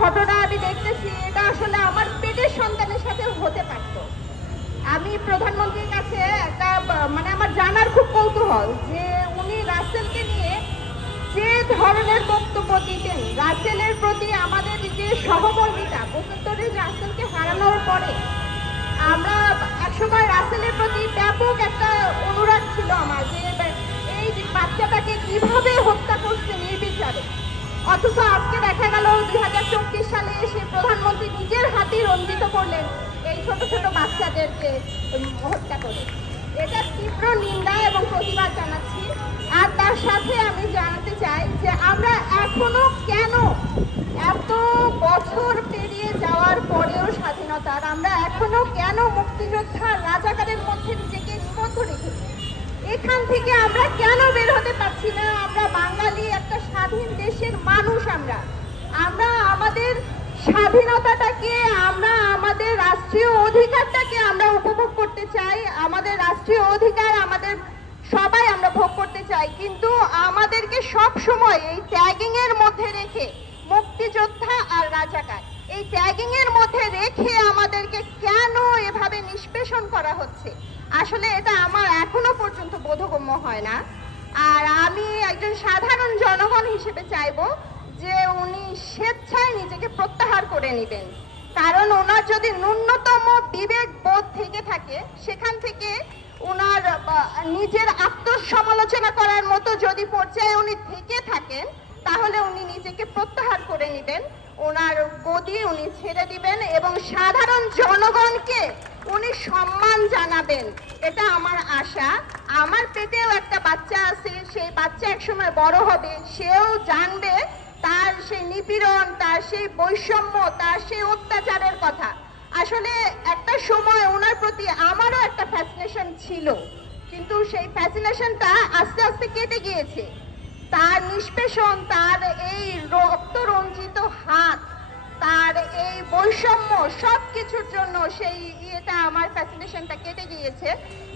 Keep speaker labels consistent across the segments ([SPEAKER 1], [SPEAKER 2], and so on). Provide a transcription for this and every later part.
[SPEAKER 1] ঘটনা আমি দেখতেছি, এটা আসলে আমার পেটের সন্তানের সাথে হতে পারত। আমি প্রধানমন্ত্রীর কাছে একটা মানে আমার জানার খুব কৌতূহল যে উনি রাসেলকে নিয়ে যে ধরনের বক্তব্য দিতেন, রাসেলের প্রতি আমাদের যে সহকর্মীটা পঁচাত্তরে রাসেলকে হারানোর পরে আমরা একসময় রাসেলের প্রতি ব্যাপক একটা অনুরাগ ছিল আমার, যে এই বাচ্চাটাকে কীভাবে হত্যা করছে, নির্বিচারে অথচ আজকে দেখা গেল দুই হাজার চব্বিশ সালে এসে প্রধানমন্ত্রী নিজের হাতেই রঞ্জিত করলেন এই ছোট ছোট বাচ্চাদেরকে হত্যা করে। এটা তীব্র নিন্দা এবং প্রতিবাদ জানাচ্ছি। আর তার সাথে আমি জানাতে চাই যে আমরা এখনও কেন এত বছর পেরিয়ে যাওয়ার পরেও স্বাধীনতার আমরা এখনও কেন মুক্তিযোদ্ধা রাজাকারের মধ্যে নিজেকে নিবদ্ধ রেখেছি? এখান থেকে আমরা কেন বের হতে পারছি না? আমরা বাঙালি একটা স্বাধীন দেশের মানুষ আমরা। আমরা আমাদের স্বাধীনতাটাকে, আমরা আমাদের রাষ্ট্রীয় অধিকারটাকে আমরা উপভোগ করতে চাই। আমাদের রাষ্ট্রীয় অধিকার আমাদের সবাই আমরা ভোগ করতে চাই। কিন্তু আমাদেরকে সব সময় এই ট্যাগিং এর মধ্যে রেখে মুক্তিযোদ্ধা আর রাজাকার, এই ট্যাগিং এর মধ্যে রেখে আমাদেরকে কেন এভাবে নিষ্পেষণ করা হচ্ছে? আসলে এটা আমার এখনও পর্যন্ত বোধগম্য হয় না। আর আমি একজন সাধারণ জনগণ হিসেবে চাইব যে উনি স্বেচ্ছায় নিজেকে প্রত্যাহার করে নেবেন। কারণ ওনার যদি ন্যূনতম বিবেক বোধ থেকে থাকে, সেখান থেকে ওনার নিজের আত্মসমালোচনা করার মতো যদি পর্যায়ে উনি থেকে থাকেন, তাহলে উনি নিজেকে প্রত্যাহার করে নেবেন। ওনার গদি উনি ছেড়ে দিবেন এবং সাধারণ জনগণকে উনি সম্মান জানাবেন। এটা আমার আশা। আমার পেটেও একটা বাচ্চা আছে, সেই বাচ্চা একসময় বড় হবে, সেও জানবে তার সেই নিপীড়ন, তার সেই বৈষম্য, তার সেই অত্যাচারের কথা। আসলে একটা সময় ওনার প্রতি আমারও একটা ফ্যাসিনেশন ছিল। কিন্তু সেই ফ্যাসিনেশনটা আস্তে আস্তে কেটে গিয়েছে। তার নিষ্পেষণ, তার এই সব কিছুর জন্য সেই ইয়েটা, আমার ফ্যাসিনেশনটা কেটে গিয়েছে।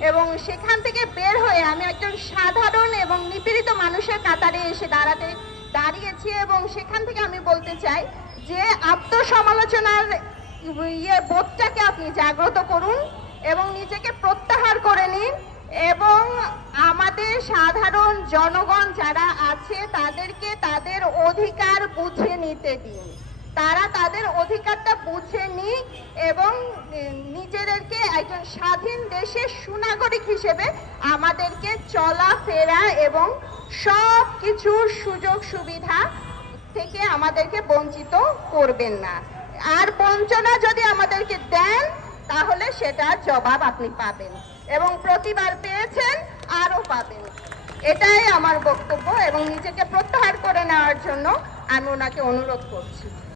[SPEAKER 1] এবং সেখান থেকে বের হয়ে আমি একজন সাধারণ এবং নিপীড়িত মানুষের কাতারে এসে দাঁড়াতে, দাঁড়িয়েছি এবং সেখান থেকে আমি বলতে চাই যে আত্মসমালোচনার ইয়ে বোধটাকে আপনি জাগ্রত করুন এবং নিজেকে প্রত্যাহার করে নিন এবং আমাদের সাধারণ জনগণ যারা আছে তাদেরকে তাদের অধিকার বুঝে নিতে দিন। তারা তাদের অধিকারটা বুঝে নিক এবং নিজেদেরকে একজন স্বাধীন দেশের সুনাগরিক হিসেবে আমাদেরকে চলাফেরা এবং সব কিছুর সুযোগ, সুবিধা থেকে আমাদেরকে বঞ্চিত করবেন না। আর বঞ্চনা যদি আমাদেরকে দেন, তাহলে সেটার জবাব আপনি পাবেন এবং প্রতিবার পেয়েছেন, আরও পাবেন। এটাই আমার বক্তব্য এবং নিজেকে প্রত্যাহার করে নেওয়ার জন্য আমি ওনাকে অনুরোধ করছি।